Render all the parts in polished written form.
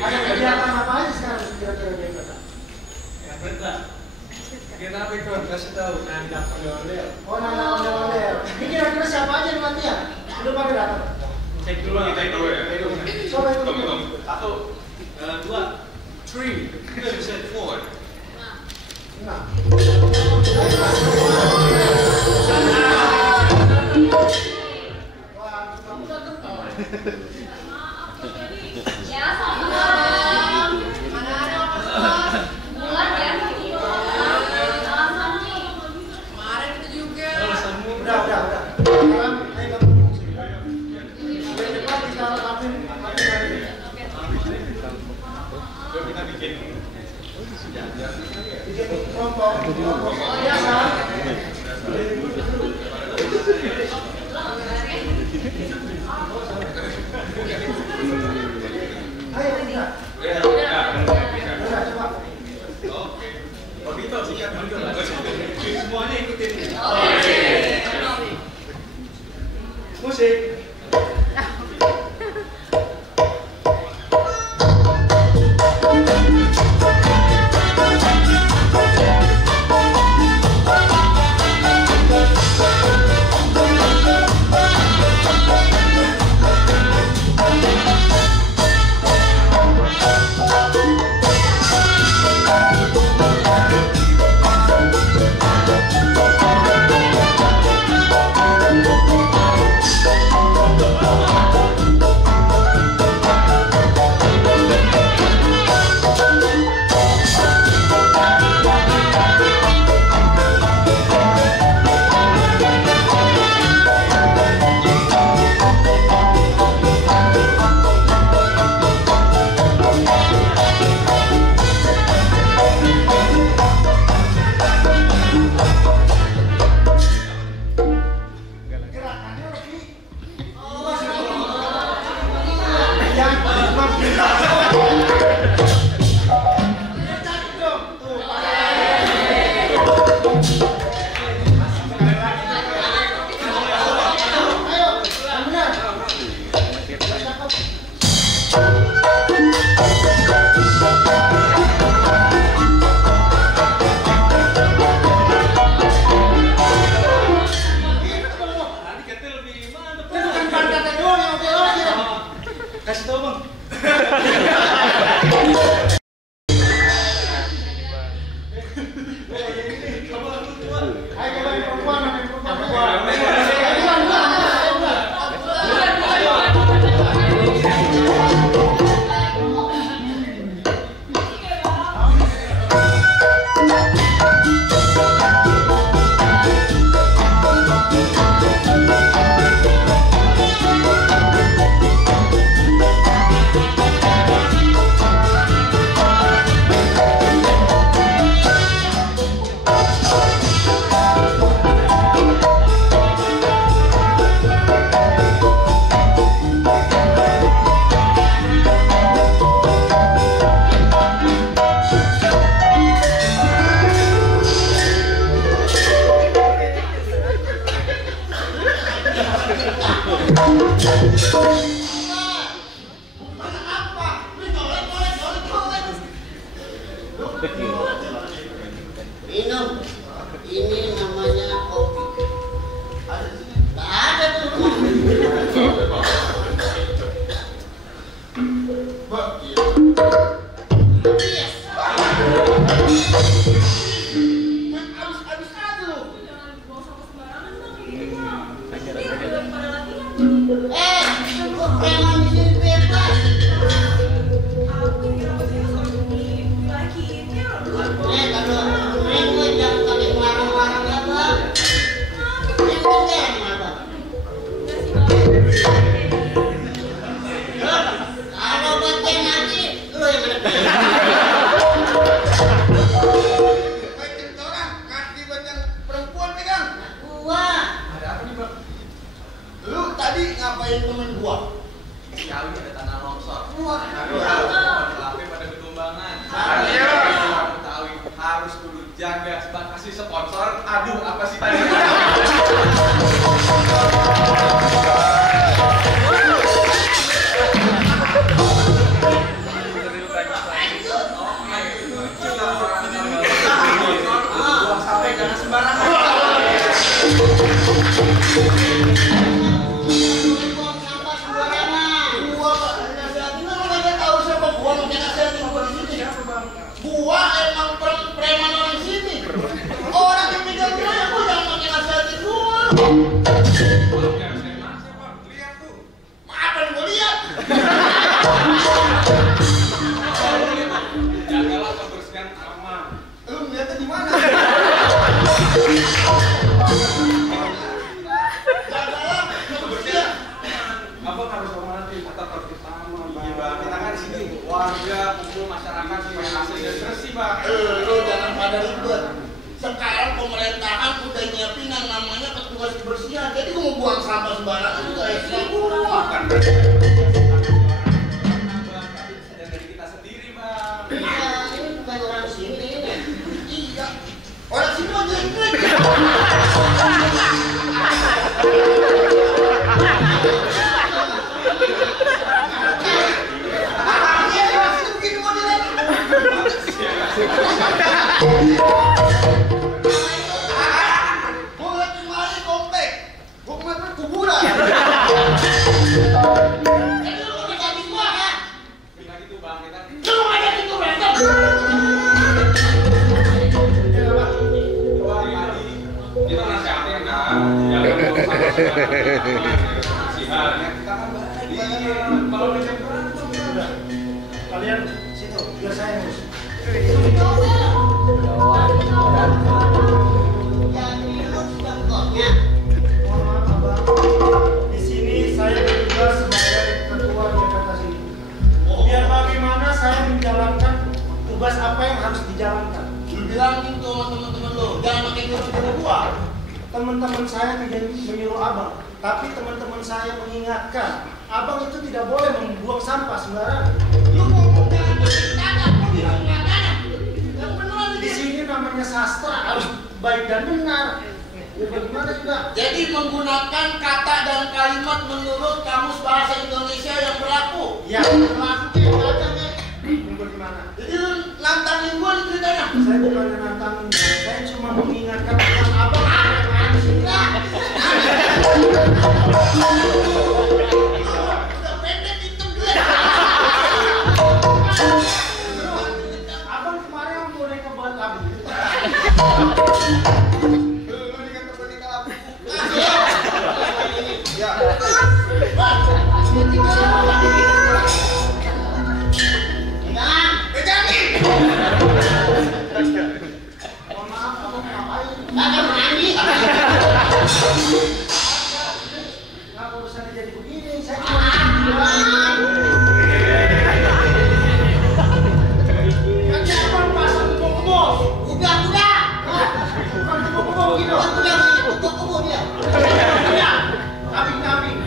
Ada kegiatan apa aja sekarang kira-kira di kota? Ya betul. Kita ikut kasih tahu nanda ondel-ondel. Oh, nanda ondel-ondel. Ini kira-kira siapa aja yang latihan? Udah pada datang? Cek dulu kita itu ya. Coba itu. Satu, dua, three, kita bisa four. Nah. Ya, sama. Mana ada bulan ya? Kemarin itu juga. Udah. Sekarang ayo kamu musik. Supaya cepat kita lakuin Kita bikin kelompok biasa. Ayo kita. Udah coba. Oke. Oh gitu siap juga. Semuanya ikutin. Musik. Kasih tau bang. Minum, ini namanya kopi. Gak ada tuh. ngapain temen gua? Ciawi ada tanah longsor. Wah, Tapi pada ketumbangan. Kamu tahu harus kudu jaga sebab kasih sponsor. Aduh, apa sih tadi? warga kumpul masyarakat supaya asli dan bersih, Bang. Lu jangan pada ribet. Sekarang pemerintahan udah nyiapin yang namanya petugas kebersihan. Jadi gua mau buang sampah sembarangan juga ya. Bukan berarti tapi sadar dari kita sendiri, Bang. Iya, ini bukan orang sini. Iya. Orang sini mau jelek-jelek. Gua ngeliat kemari komplek. Gua ngeliat kuburan. Jadi lu udah ganti gua kan? Kita gitu, Bang. Kita Lu ada gitu berantem. kita nasihatin kan, jangan buang sampah sembarangan. Kita kan iya, kalau ngajak berantem ya. Kalian situ, biar saya ngurus. Jadi lu sudah koknya. Mohon maaf, Abang. Di sini saya bertugas sebagai ketua Jakarta sini. Biar bagaimana saya menjalankan tugas apa yang harus dijalankan. Lu bilangin tuh sama temen-temen lu, jangan pakai nyuruh-nyuruh gua. Teman-teman saya tidak menyuruh abang, tapi teman-teman saya mengingatkan, abang itu tidak boleh membuang sampah sembarangan. Lu ngomong jangan pakai tanah, gua bilang nggak tanah. Yang beneran Di ini. sini namanya sastra harus baik dan benar. Ya, bagaimana juga? Jadi menggunakan kata dan kalimat menurut kamus bahasa Indonesia yang berlaku. Ya, Berlaku kayak bacanya. bagaimana? Jadi lu nantangin gua nih ceritanya. Saya bukan menantangin, saya cuma mengingatkan tentang abang yang harus Udah pendek hitam jelek. abang kemarin yang boneka buat abang. Lu dikata boneka lampu. Ya. Pegangin. Mohon maaf, abang ngapain? Akan mandi. Kenapa urusannya jadi begini? Saya cuma Nanti abang pasang kebo-kebo. Udah. Bukan kebo-kebo gitu. Udah kubu dia. Iya, kambing-kambing.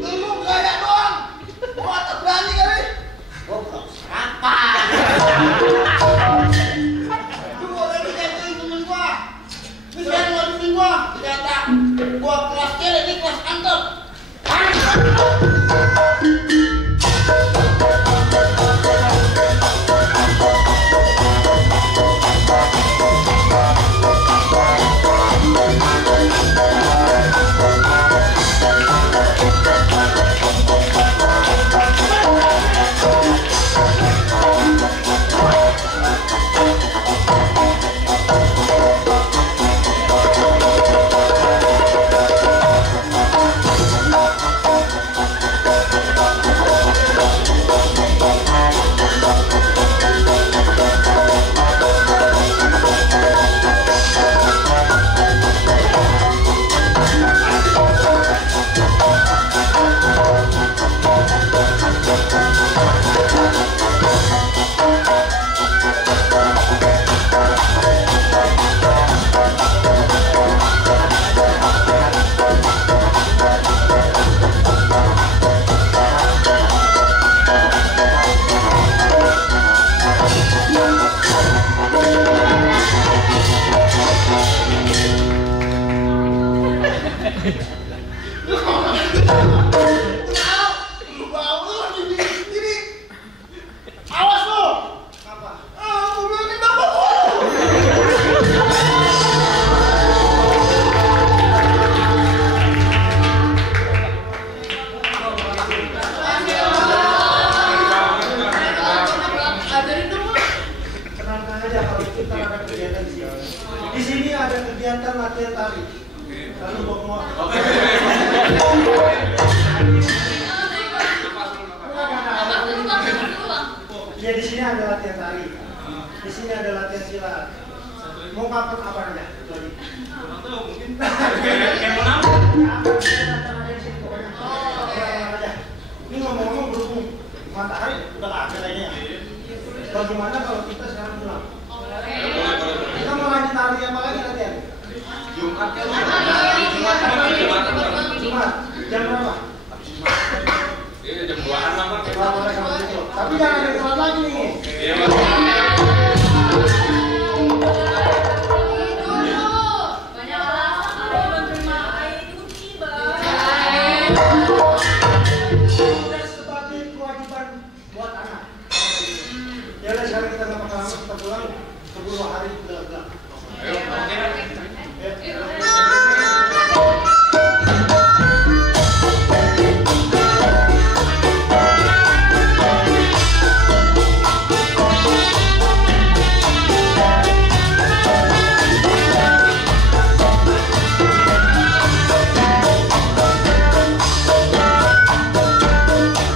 Lu gaya doang. Gua tak berani kali. Goblok. Apa? Lu boleh digantiin temen gua. Ini sekarang gua bikin gua. Dikata gua kelas cewek, ini kelas antep. Lu ngomong sini ada latihan silat. Mau kapan apa aja? Lagi. Kurang tahu mungkin. Kayak mau nambah. Ini ngomong-ngomong berhubung matahari udah nggak ada kayaknya. Bagaimana kalau kita sekarang pulang? Kita mau lanjut hari apa lagi latihan? Jumat kan? Jumat. Jam berapa? Iya jam 2-an lah Pak. Tapi jangan ada telat lagi nih. Iya Pak. Banyak alasan kalau menerima IUD, Bang. Sudah sebagai kewajiban buat anak. Ya udah sekarang kita nggak pakai lama, kita pulang. Keburu hari udah gelap. Ayo, oke. Ya.